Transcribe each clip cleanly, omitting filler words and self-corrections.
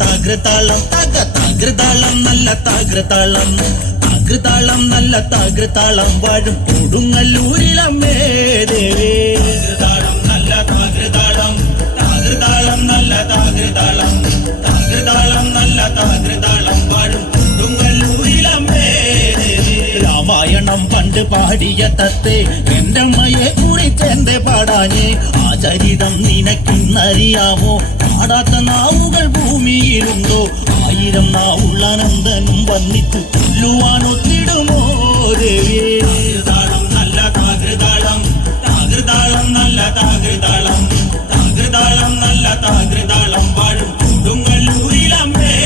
താകൃതാളം താകൃതാളം നല്ല താകൃതാളം താകൃതാളം നല്ല താകൃതാളം വാഴും കൊടുങ്ങല്ലൂരിലമ്മേ ദേവി താകൃതാളം നല്ല താകൃതാളം താകൃതാളം നല്ല താകൃതാളം താകൃതാളം നല്ല താകൃതാളം വാഴും കൊടുങ്ങല്ലൂരിലമ്മേ ദേവി രാമായണം പണ്ട് പാടിയ തത്തേ എന്റെ അമ്മയെ കുറിച്ചെന്റെ പാടാഞ്ഞേ ആ ചരിതം നിനക്കിന്നറിയാമോ പാടാത്ത നാവുകൾ ഭൂമിയിലുണ്ടോ ആയിരം നാവുള്ള നന്ദനും വന്നിട്ട് ചൊല്ലുവാനൊത്തിടുമോ ദേവി താകൃതാളം നല്ല താകൃതാളം താകൃതാളം നല്ല താകൃതാളം താകൃതാളം നല്ല താകൃതാളം വാഴും കൊടുങ്ങല്ലൂരിലമ്മേ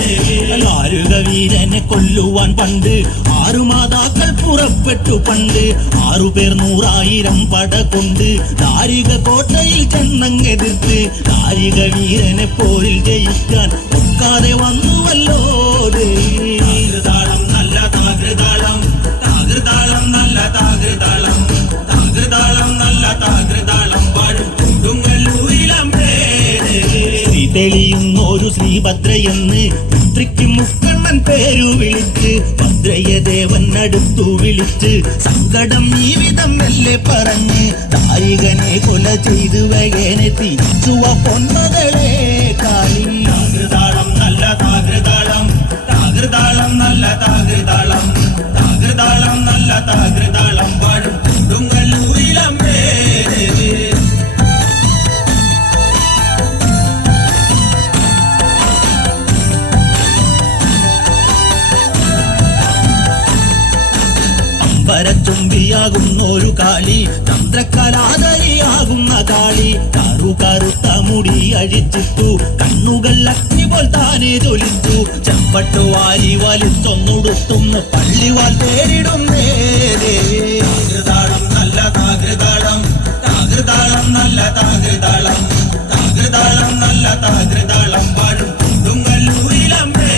ദേവി നാരുക വീരനെ കൊല്ലുവാൻ പണ്ട് 6 മാതാക്കൾ പുറപ്പെട്ടു പണ്ട് 6 പേർ 100,000 പട കൊണ്ട് ദാരിക കോട്ടയിൽ ചെന്നങ്ങെതിർത്ത് ദാരിക വീരനെ പോരിൽ ജയിക്കാൻ ഒക്കാതെ വന്നുവല്ലോ താകൃതാളം നല്ല താകൃതാളം താകൃതാളം നല്ല താകൃതാളം താകൃതാളം നല്ല താകൃതാളം വാഴും കൊടുങ്ങല്ലൂരിലമ്മേ ശ്രീ തെളിയുന്നൊരു ശ്രീഭദ്രയെന്ന് പുത്രിക്ക് മുക്കണ്ണൻ പേരു വിളിച്ച് ഭദ്രയെ ദേവൻ അടുത്തു വിളിച്ച് സങ്കടം ഈ വിധം മെല്ലെ പറഞ്ഞ് ദാരികനെ കൊല ചെയ്തു വകേനെ തിരിച്ചുവ പൊന്മകളെ കാളി താകൃതാളം നല്ല താകൃതാളം താകൃതാളം നല്ല താകൃതാളം താകൃതാളം നല്ല താകൃതാളം വാഴും കൊടുങ്ങല്ലൂരിലമ്മേ ചുംബിയാകുന്നൊരു കാളി ചന്ദ്രകലാധരിയാകുന്ന കാളി കറുത്ത മുടി അഴിച്ചിട്ടു കണ്ണുകൾ അഗ്നി പോൽ താനെ ജ്വലിച്ചു ചെമ്പട്ടു വാരി വലിച്ചൊന്നുടുത്തുന്നു പള്ളിവാൽ പേരിടുന്നേ താകൃതാളം നല്ല താകൃതാളം താകൃതാളം നല്ല താകൃതാളം താകൃതാളം നല്ല താകൃതാളം വാഴും കൊടുങ്ങല്ലൂരിലമ്മേ